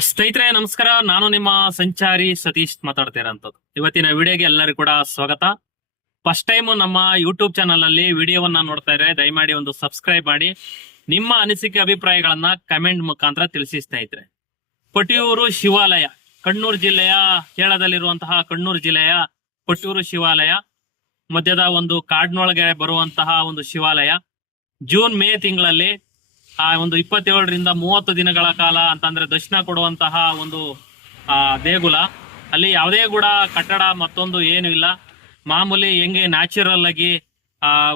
ಸ್ನೇಹಿತರೆ ನಮಸ್ಕಾರ. ನಾನು ನಿಮ್ಮ ಸಂಚಾರಿ ಸತೀಶ್ ಮಾತಾಡ್ತಿರೋಂಥದ್ದು. ಇವತ್ತಿನ ವಿಡಿಯೋಗೆ ಎಲ್ಲರಿಗೂ ಕೂಡ ಸ್ವಾಗತ. ಫಸ್ಟ್ ಟೈಮ್ ನಮ್ಮ ಯೂಟ್ಯೂಬ್ ಚಾನಲ್ ಅಲ್ಲಿ ವಿಡಿಯೋವನ್ನ ನೋಡ್ತಾ ಇದ್ರೆ ದಯಮಾಡಿ ಒಂದು ಸಬ್ಸ್ಕ್ರೈಬ್ ಮಾಡಿ ನಿಮ್ಮ ಅನಿಸಿಕೆ ಅಭಿಪ್ರಾಯಗಳನ್ನ ಕಮೆಂಟ್ ಮುಖಾಂತರ ತಿಳಿಸಿ ಸ್ನೇಹಿತರೆ. ಕೊಟ್ಟಿಯೂರು ಶಿವಾಲಯ, ಕಣ್ಣೂರು ಜಿಲ್ಲೆಯ ಕೇರಳದಲ್ಲಿರುವಂತಹ ಕಣ್ಣೂರು ಜಿಲ್ಲೆಯ ಕೊಟ್ಟಿಯೂರು ಶಿವಾಲಯ, ಮಧ್ಯದ ಒಂದು ಕಾಡಿನೊಳಗೆ ಬರುವಂತಹ ಒಂದು ಶಿವಾಲಯ. ಜೂನ್ ಮೇ ತಿಂಗಳಲ್ಲಿ ಒಂದು 27ರಿಂದ 30 ದಿನಗಳ ಕಾಲ ಅಂತಂದ್ರೆ ದರ್ಶನ ಕೊಡುವಂತಹ ಒಂದು ದೇಗುಲ. ಅಲ್ಲಿ ಯಾವುದೇ ಕೂಡ ಕಟ್ಟಡ ಮತ್ತೊಂದು ಏನು ಇಲ್ಲ, ಮಾಮೂಲಿ ಹೆಂಗೆ ನ್ಯಾಚುರಲ್ ಆಗಿ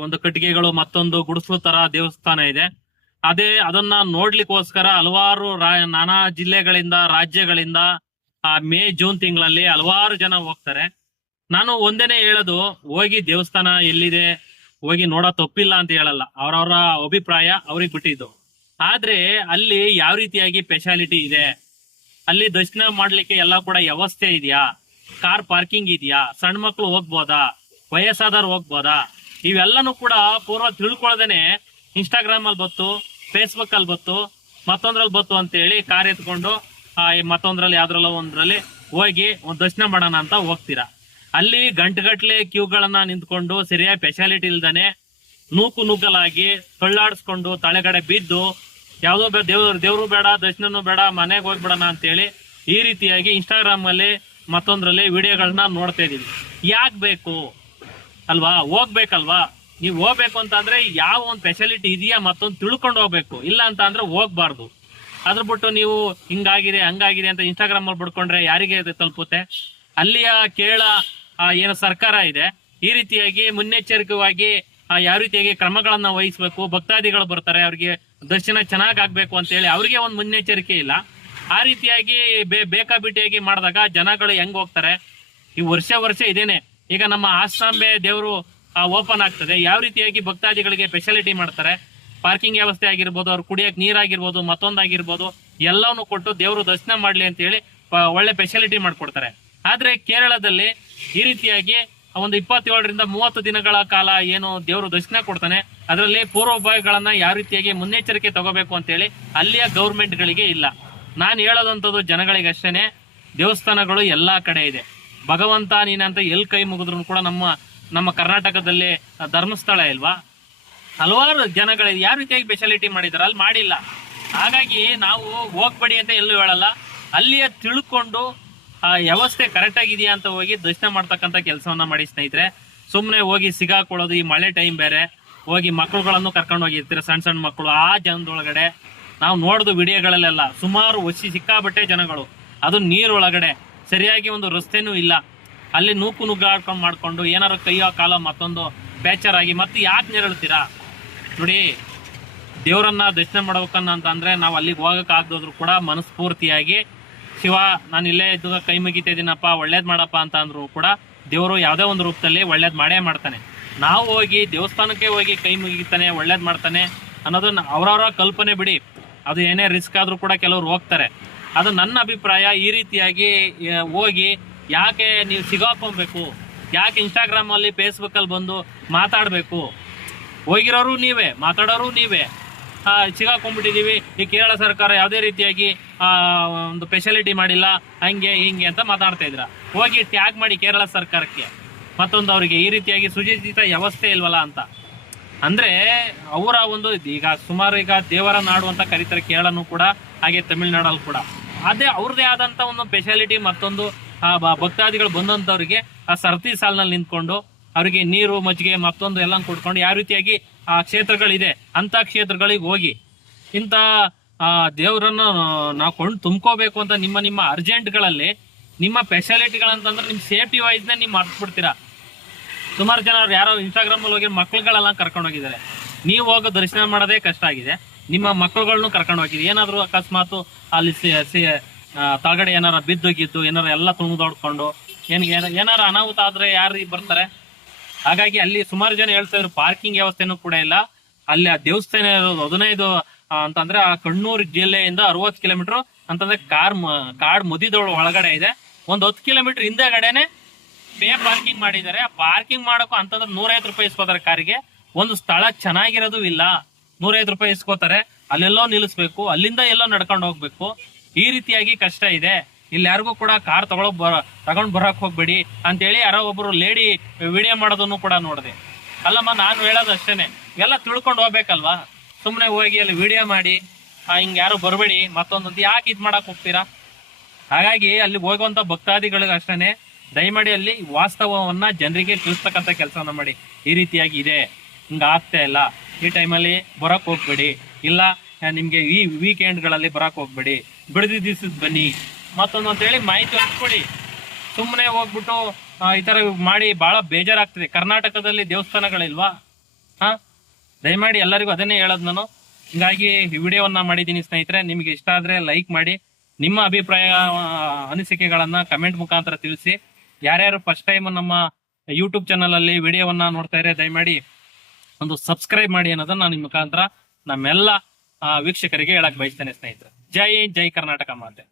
ಒಂದು ಕಟ್ಟಿಗೆಗಳು ಮತ್ತೊಂದು ಗುಡಿಸಲು ತರ ದೇವಸ್ಥಾನ ಇದೆ. ಅದನ್ನ ನೋಡ್ಲಿಕ್ಕೋಸ್ಕರ ಹಲವಾರು ನಾನಾ ಜಿಲ್ಲೆಗಳಿಂದ ರಾಜ್ಯಗಳಿಂದ ಮೇ ಜೂನ್ ತಿಂಗಳಲ್ಲಿ ಹಲವಾರು ಜನ ಹೋಗ್ತಾರೆ. ನಾನು ಒಂದೇನೆ ಹೇಳೋದು, ಹೋಗಿ ದೇವಸ್ಥಾನ ಎಲ್ಲಿದೆ ಹೋಗಿ ನೋಡೋ ತಪ್ಪಿಲ್ಲ ಅಂತ ಹೇಳಲ್ಲ, ಅವ್ರವ್ರ ಅಭಿಪ್ರಾಯ ಅವ್ರಿಗೆ ಬಿಟ್ಟಿದ್ದು. ಆದ್ರೆ ಅಲ್ಲಿ ಯಾವ ರೀತಿಯಾಗಿ ಸ್ಪೆಷಾಲಿಟಿ ಇದೆ, ಅಲ್ಲಿ ದರ್ಶನ ಮಾಡ್ಲಿಕ್ಕೆ ಎಲ್ಲ ಕೂಡ ವ್ಯವಸ್ಥೆ ಇದೆಯಾ, ಕಾರ್ ಪಾರ್ಕಿಂಗ್ ಇದೆಯಾ, ಸಣ್ಣ ಮಕ್ಳು ಹೋಗ್ಬೋದಾ, ವಯಸ್ಸಾದವ್ರು ಹೋಗ್ಬೋದಾ, ಇವೆಲ್ಲನೂ ಕೂಡ ಪೂರ್ವ ತಿಳ್ಕೊಳ್ದೇನೆ ಇನ್ಸ್ಟಾಗ್ರಾಮ್ ಅಲ್ಲಿ ಬತ್ತು, ಫೇಸ್ಬುಕ್ ಅಲ್ಲಿ ಬತ್ತು, ಮತ್ತೊಂದ್ರಲ್ಲಿ ಬತ್ತು ಅಂತ ಹೇಳಿ ಕಾರ್ ಎತ್ಕೊಂಡು ಮತ್ತೊಂದ್ರಲ್ಲಿ ಯಾವ್ದ್ರಲ್ಲ ಒಂದ್ರಲ್ಲಿ ಹೋಗಿ ಒಂದ್ ದರ್ಶನ ಮಾಡೋಣ ಅಂತ ಹೋಗ್ತೀರಾ. ಅಲ್ಲಿ ಗಂಟೆಗಟ್ಲೆ ಕ್ಯೂಗಳನ್ನ ನಿಂತ್ಕೊಂಡು ಸರಿಯಾಗಿ ಸ್ಪೆಷಾಲಿಟಿ ಇಲ್ದಾನೆ ನೂಕು ನುಗ್ಗಲಾಗಿ ಕಳ್ಳಾಡಿಸ್ಕೊಂಡು ತಲೆಗಡೆ ಬಿದ್ದು ಯಾವ್ದೋ ದೇವ್ರು ಬೇಡ ದರ್ಶನನೂ ಬೇಡ ಮನೆಗೆ ಹೋಗ್ಬಿಡೋಣ ಅಂತೇಳಿ ಈ ರೀತಿಯಾಗಿ ಇನ್ಸ್ಟಾಗ್ರಾಮ್ ಅಲ್ಲಿ ಮತ್ತೊಂದ್ರಲ್ಲಿ ವಿಡಿಯೋಗಳನ್ನ ನೋಡ್ತಾ ಇದೀವಿ. ಯಾಕೆ ಬೇಕು ಅಲ್ವಾ, ಹೋಗ್ಬೇಕಲ್ವಾ. ನೀವು ಹೋಗ್ಬೇಕು ಅಂತ ಅಂದ್ರೆ ಯಾವ ಒಂದು ಸ್ಪೆಷಾಲಿಟಿ ಇದೆಯಾ ಮತ್ತೊಂದು ತಿಳ್ಕೊಂಡು ಹೋಗ್ಬೇಕು, ಇಲ್ಲ ಅಂತ ಅಂದ್ರೆ ಹೋಗ್ಬಾರ್ದು. ಅದ್ರ ಬಿಟ್ಟು ನೀವು ಹಿಂಗಾಗಿದೆ ಹಂಗಾಗಿದೆ ಅಂತ ಇನ್ಸ್ಟಾಗ್ರಾಮ್ ಅಲ್ಲಿ ಬಿಡ್ಕೊಂಡ್ರೆ ಯಾರಿಗೆ ತಲುಪುತ್ತೆ. ಅಲ್ಲಿಯ ಕೇರಳ ಏನು ಸರ್ಕಾರ ಇದೆ, ಈ ರೀತಿಯಾಗಿ ಮುನ್ನೆಚ್ಚರಿಕೆಯಾಗಿ ಯಾವ ರೀತಿಯಾಗಿ ಕ್ರಮಗಳನ್ನ ವಹಿಸ್ಬೇಕು, ಭಕ್ತಾದಿಗಳು ಬರ್ತಾರೆ ಅವ್ರಿಗೆ ದರ್ಶನ ಚೆನ್ನಾಗ್ ಆಗ್ಬೇಕು ಅಂತ ಹೇಳಿ ಅವ್ರಿಗೆ ಒಂದು ಮುನ್ನೆಚ್ಚರಿಕೆ ಇಲ್ಲ. ಆ ರೀತಿಯಾಗಿ ಬೇಕಾಬಿಟ್ಟಿಯಾಗಿ ಮಾಡಿದಾಗ ಜನಗಳು ಹೆಂಗ್ ಹೋಗ್ತಾರೆ. ಈ ವರ್ಷ ಇದೇನೆ. ಈಗ ನಮ್ಮ ಆಶ್ರಾಂಬೆ ದೇವರು ಓಪನ್ ಆಗ್ತದೆ, ಯಾವ ರೀತಿಯಾಗಿ ಭಕ್ತಾದಿಗಳಿಗೆ ಸ್ಪೆಷಾಲಿಟಿ ಮಾಡ್ತಾರೆ, ಪಾರ್ಕಿಂಗ್ ವ್ಯವಸ್ಥೆ ಆಗಿರ್ಬೋದು, ಅವ್ರು ಕುಡಿಯಕ್ ನೀರಾಗಿರ್ಬೋದು, ಮತ್ತೊಂದಾಗಿರ್ಬೋದು, ಎಲ್ಲವನ್ನು ಕೊಟ್ಟು ದೇವರು ದರ್ಶನ ಮಾಡ್ಲಿ ಅಂತ ಹೇಳಿ ಒಳ್ಳೆ ಸ್ಪೆಷಾಲಿಟಿ ಮಾಡ್ಕೊಡ್ತಾರೆ. ಆದ್ರೆ ಕೇರಳದಲ್ಲಿ ಈ ರೀತಿಯಾಗಿ ಒಂದು 27ರಿಂದ 30 ದಿನಗಳ ಕಾಲ ಏನು ದೇವರು ದರ್ಶನ ಕೊಡ್ತಾನೆ, ಅದರಲ್ಲಿ ಪೂರ್ವೋಪಾಯಗಳನ್ನ ಯಾವ ರೀತಿಯಾಗಿ ಮುನ್ನೆಚ್ಚರಿಕೆ ತಗೋಬೇಕು ಅಂತ ಹೇಳಿ ಅಲ್ಲಿಯ ಗೌರ್ಮೆಂಟ್ಗಳಿಗೆ ಇಲ್ಲ. ನಾನು ಹೇಳೋದಂಥದ್ದು ಜನಗಳಿಗೆ ಅಷ್ಟೇನೆ, ದೇವಸ್ಥಾನಗಳು ಎಲ್ಲಾ ಕಡೆ ಇದೆ. ಭಗವಂತ ನೀನಂತ ಎಲ್ ಕೈ ಮುಗಿದ್ರು ಕೂಡ ನಮ್ಮ ಕರ್ನಾಟಕದಲ್ಲಿ ಧರ್ಮಸ್ಥಳ ಇಲ್ವಾ, ಹಲವಾರು ಜನಗಳಿಗೆ ಯಾವ ರೀತಿಯಾಗಿ ಸ್ಪೆಷಾಲಿಟಿ ಮಾಡಿದಾರೆ, ಅಲ್ಲಿ ಮಾಡಿಲ್ಲ. ಹಾಗಾಗಿ ನಾವು ಹೋಗ್ಬೇಡಿ ಅಂತ ಎಲ್ಲೂ ಹೇಳಲ್ಲ, ಅಲ್ಲಿಯ ತಿಳ್ಕೊಂಡು ವ್ಯವಸ್ಥೆ ಕರೆಕ್ಟ್ ಆಗಿದೆಯಾ ಅಂತ ಹೋಗಿ ದರ್ಶನ ಮಾಡ್ತಕ್ಕಂಥ ಕೆಲಸವನ್ನ ಮಾಡಿ ಸ್ನೇಹಿತರೆ. ಸುಮ್ಮನೆ ಹೋಗಿ ಸಿಗಾಕೊಳ್ಳೋದು, ಈ ಮಳೆ ಟೈಮ್ ಬೇರೆ, ಹೋಗಿ ಮಕ್ಕಳುಗಳನ್ನು ಕರ್ಕೊಂಡು ಹೋಗಿರ್ತೀರ, ಸಣ್ಣ ಮಕ್ಕಳು. ಆ ಜನದೊಳಗಡೆ ನಾವು ನೋಡ್ದು ವಿಡಿಯೋಗಳಲ್ಲೆಲ್ಲ ಸುಮಾರು ಸಿಕ್ಕಾಬಟ್ಟೆ ಜನಗಳು, ಅದು ನೀರೊಳಗಡೆ ಸರಿಯಾಗಿ ಒಂದು ರಸ್ತೆನೂ ಇಲ್ಲ, ಅಲ್ಲಿ ನೂಕು ನುಗ್ಗಾಡ್ಕೊಂಡು ಮಾಡ್ಕೊಂಡು ಏನಾರು ಕೈಯೋ ಕಾಲೋ ಮತ್ತೊಂದು ಪ್ಯಾಚರ್ ಆಗಿ ಮತ್ತೆ ಯಾಕೆ ನೆರಳ್ತೀರಾ ನೋಡಿ. ದೇವರನ್ನ ದರ್ಶನ ಮಾಡ್ಬೇಕನ್ನ ಅಂತ ಅಂದ್ರೆ ನಾವು ಅಲ್ಲಿಗೆ ಹೋಗಕ್ ಆಗದ್ರು ಕೂಡ ಮನಸ್ಫೂರ್ತಿಯಾಗಿ ಶಿವ ನಾನು ಇಲ್ಲೇ ಇದ್ದಾಗ ಕೈ ಮುಗಿತಾ ಇದೀನಪ್ಪ, ಒಳ್ಳೇದ್ ಮಾಡಪ್ಪ ಅಂತ ಅಂದ್ರು ಕೂಡ ದೇವರು ಯಾವುದೇ ಒಂದು ರೂಪದಲ್ಲಿ ಒಳ್ಳೇದ್ ಮಾಡೇ ಮಾಡ್ತಾನೆ. ನಾವು ಹೋಗಿ ದೇವಸ್ಥಾನಕ್ಕೆ ಹೋಗಿ ಕೈ ಮುಗಿತಾನೆ ಒಳ್ಳೇದ್ ಮಾಡ್ತಾನೆ ಅನ್ನೋದನ್ನ ಅವ್ರವ್ರ ಕಲ್ಪನೆ ಬಿಡಿ. ಅದು ಏನೇ ರಿಸ್ಕ್ ಆದ್ರೂ ಕೂಡ ಕೆಲವ್ರು ಹೋಗ್ತಾರೆ. ಅದು ನನ್ನ ಅಭಿಪ್ರಾಯ. ಈ ರೀತಿಯಾಗಿ ಹೋಗಿ ಯಾಕೆ ನೀವು ಸಿಗಾಕೊಬೇಕು, ಯಾಕೆ ಇನ್ಸ್ಟಾಗ್ರಾಮ್ ಅಲ್ಲಿ ಫೇಸ್ಬುಕ್ ಅಲ್ಲಿ ಬಂದು ಮಾತಾಡ್ಬೇಕು. ಹೋಗಿರೋರು ನೀವೇ, ಮಾತಾಡೋರು ನೀವೇ. ಸಿಗಾಕೊಂಡ್ಬಿಟ್ಟಿದೀವಿ, ಈ ಕೇರಳ ಸರ್ಕಾರ ಯಾವುದೇ ರೀತಿಯಾಗಿ ಒಂದು ಸ್ಪೆಷಾಲಿಟಿ ಮಾಡಿಲ್ಲ, ಹಂಗೆ ಹಿಂಗೆ ಅಂತ ಮಾತಾಡ್ತಾ ಇದ್ರ. ಹೋಗಿ ಟ್ಯಾಗ್ ಮಾಡಿ ಕೇರಳ ಸರ್ಕಾರಕ್ಕೆ, ಮತ್ತೊಂದು ಅವರಿಗೆ ಈ ರೀತಿಯಾಗಿ ಸುಸಜ್ಜಿತ ವ್ಯವಸ್ಥೆ ಇಲ್ವಲ್ಲ ಅಂತ. ಅಂದ್ರೆ ಅವರ ಒಂದು ಈಗ ಸುಮಾರು ಈಗ ದೇವರ ನಾಡು ಅಂತ ಕರೀತಾರೆ ಕೇರಳನು ಕೂಡ, ಹಾಗೆ ತಮಿಳ್ನಾಡಲ್ಲಿ ಕೂಡ ಅದೇ ಅವ್ರದೇ ಆದಂತ ಒಂದು ಸ್ಪೆಷಾಲಿಟಿ. ಮತ್ತೊಂದು ಭಕ್ತಾದಿಗಳು ಬಂದಂತವ್ರಿಗೆ ಆ ಸರತಿ ಸಾಲಿನಲ್ಲಿ ನಿಂತ್ಕೊಂಡು ಅವರಿಗೆ ನೀರು ಮಜ್ಜಿಗೆ ಮತ್ತೊಂದು ಎಲ್ಲ ಕೊಡ್ಕೊಂಡು ಯಾವ ರೀತಿಯಾಗಿ ಆ ಕ್ಷೇತ್ರಗಳಿದೆ ಅಂತ ಕ್ಷೇತ್ರಗಳಿಗೆ ಹೋಗಿ ಇಂಥ ದೇವರನ್ನು ನಾವು ತುಂಬ್ಕೋಬೇಕು ಅಂತ ನಿಮ್ಮ ಅರ್ಜೆಂಟ್ಗಳಲ್ಲಿ ನಿಮ್ಮ ಸ್ಪೆಷಾಲಿಟಿಗಳಂತಂದ್ರೆ ನಿಮ್ಮ ಸೇಫ್ಟಿ ವೈಸ್ನೇ ನೀವು ಮರ್ತ್ಬಿಡ್ತೀರಾ. ಸುಮಾರು ಜನ ಯಾರೋ ಇನ್ಸ್ಟಾಗ್ರಾಮ್ ಅಲ್ಲಿ ಹೋಗಿ ಮಕ್ಳುಗಳೆಲ್ಲ ಕರ್ಕೊಂಡು ಹೋಗಿದ್ದಾರೆ. ನೀವು ಹೋಗೋ ದರ್ಶನ ಮಾಡೋದೇ ಕಷ್ಟ ಆಗಿದೆ, ನಿಮ್ಮ ಮಕ್ಕಳುಗಳನ್ನು ಕರ್ಕೊಂಡು ಹೋಗಿದೆ. ಏನಾದ್ರು ಅಕಸ್ಮಾತ್ ಅಲ್ಲಿ ತಳಗಡೆ ಏನಾರ ಬಿದ್ದೋಗಿದ್ದು ಏನಾರ ಎಲ್ಲ ತುಳಿದೋಡ್ಕೊಂಡು ಏನಾರ ಅನಾಹುತ ಆದ್ರೆ ಯಾರು ಬರ್ತಾರೆ. ಹಾಗಾಗಿ ಅಲ್ಲಿ ಸುಮಾರು ಜನ ಹೇಳ್ತಾ ಇದ್ರು ಪಾರ್ಕಿಂಗ್ ವ್ಯವಸ್ಥೆನೂ ಕೂಡ ಇಲ್ಲ. ಅಲ್ಲಿ ಆ ದೇವಸ್ಥಾನ ಇರೋದು 15 ಅಂತಂದ್ರೆ ಆ ಕಣ್ಣೂರು ಜಿಲ್ಲೆಯಿಂದ 60 ಕಿಲೋಮೀಟರ್ ಅಂತಂದ್ರೆ ಕಾಡ್ ಮುದಿದೊಳ ಒಳಗಡೆ ಇದೆ. ಒಂದು 10 ಕಿಲೋಮೀಟರ್ ಹಿಂದೆಗಡೆನೆ ಪೇ ಪಾರ್ಕಿಂಗ್ ಮಾಡಿದ್ದಾರೆ. ಪಾರ್ಕಿಂಗ್ ಮಾಡಕ್ಕೂ ಅಂತಂದ್ರೆ 150 ರೂಪಾಯಿ ಇಸ್ಕೋತಾರೆ ಕಾರಿಗೆ. ಒಂದು ಸ್ಥಳ ಚೆನ್ನಾಗಿರೋದು ಇಲ್ಲ, 150 ರೂಪಾಯಿ ಇಸ್ಕೋತಾರೆ. ಅಲ್ಲೆಲ್ಲೋ ನಿಲ್ಲಿಸ್ಬೇಕು, ಅಲ್ಲಿಂದ ಎಲ್ಲೋ ನಡ್ಕೊಂಡು ಹೋಗ್ಬೇಕು. ಈ ರೀತಿಯಾಗಿ ಕಷ್ಟ ಇದೆ. ಇಲ್ಲಿ ಯಾರಿಗೂ ಕೂಡ ಕಾರ್ ತಗೊಂಡ್ ಬರಕ್ ಹೋಗ್ಬೇಡಿ ಅಂತೇಳಿ ಯಾರೋ ಒಬ್ರು ಲೇಡಿ ವಿಡಿಯೋ ಮಾಡೋದನ್ನು ಕೂಡ ನೋಡಿದೆ. ಅಲ್ಲಮ್ಮ, ನಾನು ಹೇಳೋದು ಅಷ್ಟೇನೆ, ಎಲ್ಲ ತಿಳ್ಕೊಂಡು ಹೋಗ್ಬೇಕಲ್ವಾ. ಸುಮ್ಮನೆ ಹೋಗಿ ಅಲ್ಲಿ ವಿಡಿಯೋ ಮಾಡಿ ಹಿಂಗ್ ಯಾರು ಬರಬೇಡಿ ಮತ್ತೊಂದು ಯಾಕೆ ಇದ್ ಮಾಡಕ್ ಹೋಗ್ತೀರಾ? ಹಾಗಾಗಿ ಅಲ್ಲಿ ಹೋಗುವಂತ ಭಕ್ತಾದಿಗಳಿಗೆ ಅಷ್ಟೇನೆ ದಯಮಾಡಿ ಅಲ್ಲಿ ವಾಸ್ತವವನ್ನ ಜನರಿಗೆ ತಿಳಿಸ್ತಕ್ಕಂಥ ಕೆಲಸವನ್ನ ಮಾಡಿ. ಈ ರೀತಿಯಾಗಿ ಇದೆ, ಹಿಂಗ ಆಗ್ತಾ ಇಲ್ಲ, ಈ ಟೈಮಲ್ಲಿ ಬರಕ್ ಹೋಗ್ಬೇಡಿ, ಇಲ್ಲ ನಿಮ್ಗೆ ಈ ವೀಕೆಂಡ್ಗಳಲ್ಲಿ ಬರಕ್ ಹೋಗ್ಬೇಡಿ, ಬಿಡದಿ ದಿವಸದ ಬನ್ನಿ ಮತ್ತೊಂದು ಅಂತೇಳಿ ಮಾಹಿತಿ ಹಂಚ್ಕೊಡಿ. ಸುಮ್ಮನೆ ಹೋಗ್ಬಿಟ್ಟು ಈ ತರ ಮಾಡಿ ಬಹಳ ಬೇಜಾರಾಗ್ತದೆ. ಕರ್ನಾಟಕದಲ್ಲಿ ದೇವಸ್ಥಾನಗಳಿಲ್ವಾ? ದಯಮಾಡಿ ಎಲ್ಲರಿಗೂ ಅದನ್ನೇ ಹೇಳೋದು ನಾನು. ಹಿಂಗಾಗಿ ಈ ವಿಡಿಯೋವನ್ನ ಮಾಡಿದ್ದೀನಿ ಸ್ನೇಹಿತರೆ. ನಿಮ್ಗೆ ಇಷ್ಟ ಆದ್ರೆ ಲೈಕ್ ಮಾಡಿ, ನಿಮ್ಮ ಅಭಿಪ್ರಾಯ ಅನಿಸಿಕೆಗಳನ್ನ ಕಮೆಂಟ್ ಮುಖಾಂತರ ತಿಳಿಸಿ. ಯಾರ್ಯಾರು ಫಸ್ಟ್ ಟೈಮ್ ನಮ್ಮ ಯೂಟ್ಯೂಬ್ ಚಾನಲ್ ಅಲ್ಲಿ ವಿಡಿಯೋವನ್ನ ನೋಡ್ತಾ ಇದ್ರೆ ದಯಮಾಡಿ ಒಂದು ಸಬ್ಸ್ಕ್ರೈಬ್ ಮಾಡಿ ಅನ್ನೋದನ್ನ ನಾನು ನಿಮ್ಮ ಮುಖಾಂತರ ನಮ್ಮೆಲ್ಲ ವೀಕ್ಷಕರಿಗೆ ಹೇಳಕ್ ಬಯಸ್ತೇನೆ ಸ್ನೇಹಿತರೆ. ಜೈ ಕರ್ನಾಟಕ ಮಾತೆ.